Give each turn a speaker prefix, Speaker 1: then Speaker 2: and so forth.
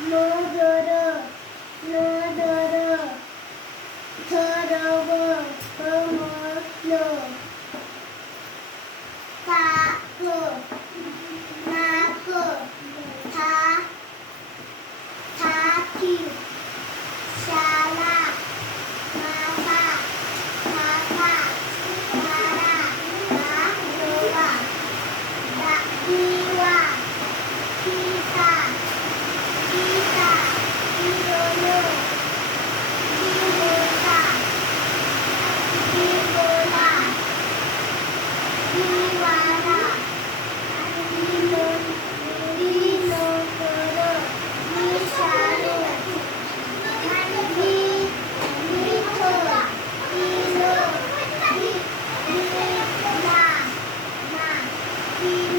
Speaker 1: No no, no no, turn over, no more love.
Speaker 2: Thank you.